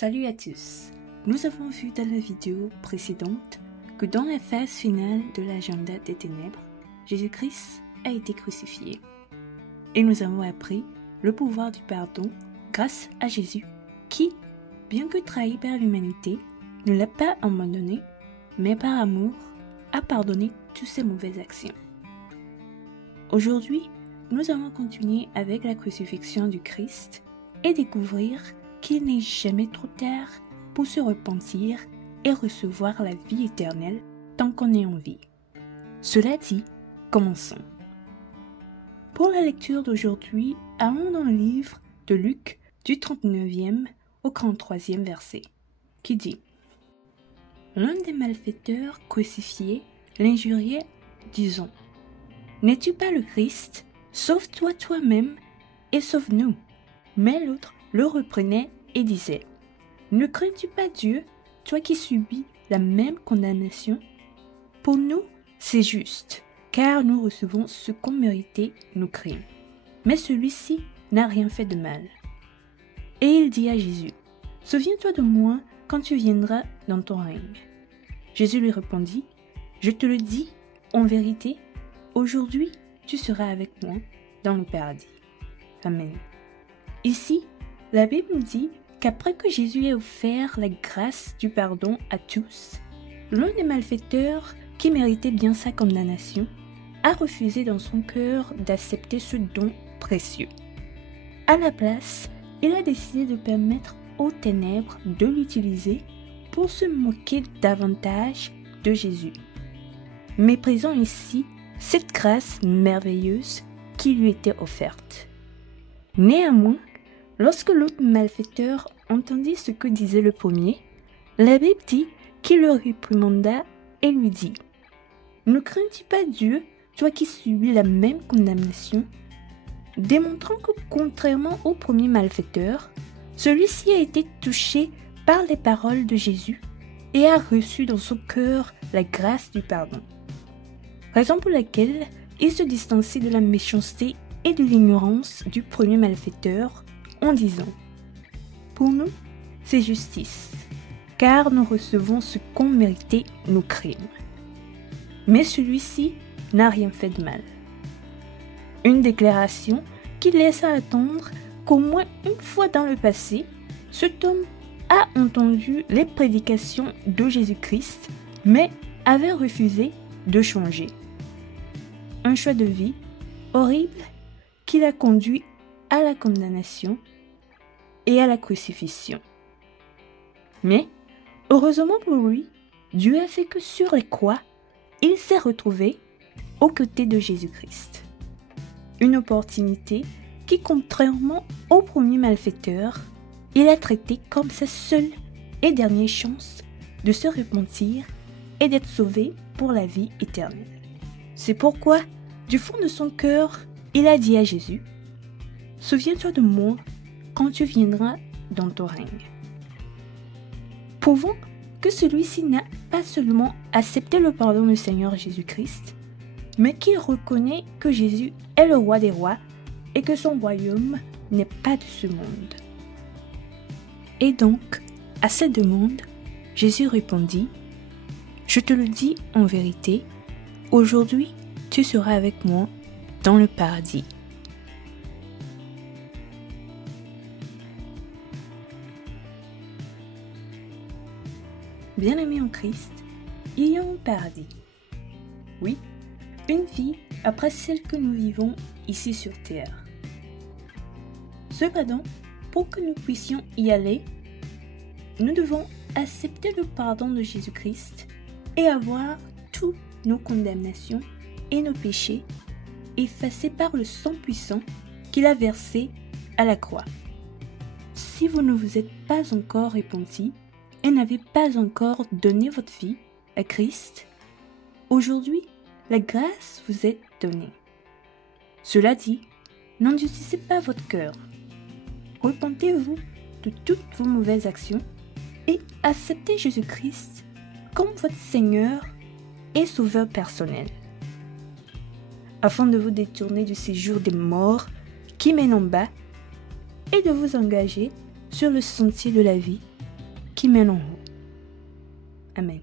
Salut à tous. Nous avons vu dans la vidéo précédente que dans la phase finale de l'agenda des ténèbres, Jésus-Christ a été crucifié. Et nous avons appris le pouvoir du pardon grâce à Jésus qui, bien que trahi par l'humanité, ne l'a pas abandonné, mais par amour a pardonné toutes ses mauvaises actions. Aujourd'hui, nous allons continuer avec la crucifixion du Christ et découvrir qu'il n'est jamais trop tard pour se repentir et recevoir la vie éternelle tant qu'on est en vie. Cela dit, commençons. Pour la lecture d'aujourd'hui, allons dans le livre de Luc du 39e au 43e verset, qui dit « L'un des malfaiteurs crucifiés l'injuriait, disant « N'es-tu pas le Christ ? Sauve-toi toi-même et sauve-nous. » Mais l'autre le reprenait et disait « Ne crains-tu pas Dieu, toi qui subis la même condamnation ? Pour nous, c'est juste, car nous recevons ce qu'ont mérité nos crimes. Mais celui-ci n'a rien fait de mal. » Et il dit à Jésus « Souviens-toi de moi quand tu viendras dans ton règne. » Jésus lui répondit « Je te le dis, en vérité, aujourd'hui tu seras avec moi dans le paradis. » Amen. Ici, la Bible nous dit qu'après que Jésus ait offert la grâce du pardon à tous, l'un des malfaiteurs qui méritait bien sa condamnation a refusé dans son cœur d'accepter ce don précieux. À la place, il a décidé de permettre aux ténèbres de l'utiliser pour se moquer davantage de Jésus, méprisant ici cette grâce merveilleuse qui lui était offerte. Néanmoins, lorsque l'autre malfaiteur entendit ce que disait le premier, la Bible dit qu'il le réprimanda et lui dit « Ne crains-tu pas Dieu, toi qui subis la même condamnation ?» Démontrant que contrairement au premier malfaiteur, celui-ci a été touché par les paroles de Jésus et a reçu dans son cœur la grâce du pardon. Raison pour laquelle il se distancie de la méchanceté et de l'ignorance du premier malfaiteur en disant « Pour nous, c'est justice, car nous recevons ce qu'ont mérité nos crimes. Mais celui-ci n'a rien fait de mal. » Une déclaration qui laisse à attendre qu'au moins une fois dans le passé, cet homme a entendu les prédications de Jésus-Christ, mais avait refusé de changer. Un choix de vie horrible qui l'a conduit à la condamnation et à la crucifixion. Mais, heureusement pour lui, Dieu a fait que sur les croix, il s'est retrouvé aux côtés de Jésus-Christ. Une opportunité qui, contrairement au premier malfaiteur, il a traité comme sa seule et dernière chance de se repentir et d'être sauvé pour la vie éternelle. C'est pourquoi, du fond de son cœur, il a dit à Jésus « Souviens-toi de moi quand tu viendras dans ton règne. » Prouvant que celui-ci n'a pas seulement accepté le pardon du Seigneur Jésus-Christ, mais qu'il reconnaît que Jésus est le roi des rois et que son royaume n'est pas de ce monde. Et donc, à cette demande, Jésus répondit « Je te le dis en vérité, aujourd'hui tu seras avec moi dans le paradis. » Bien-aimés en Christ, il y a un paradis. Oui, une vie après celle que nous vivons ici sur terre. Cependant, pour que nous puissions y aller, nous devons accepter le pardon de Jésus-Christ et avoir toutes nos condamnations et nos péchés effacés par le sang puissant qu'il a versé à la croix. Si vous ne vous êtes pas encore repenti et n'avez pas encore donné votre vie à Christ, aujourd'hui, la grâce vous est donnée. Cela dit, n'endurcissez pas votre cœur. Repentez-vous de toutes vos mauvaises actions et acceptez Jésus-Christ comme votre Seigneur et Sauveur personnel, afin de vous détourner du séjour des morts qui mène en bas et de vous engager sur le sentier de la vie qui mène en haut. Amen.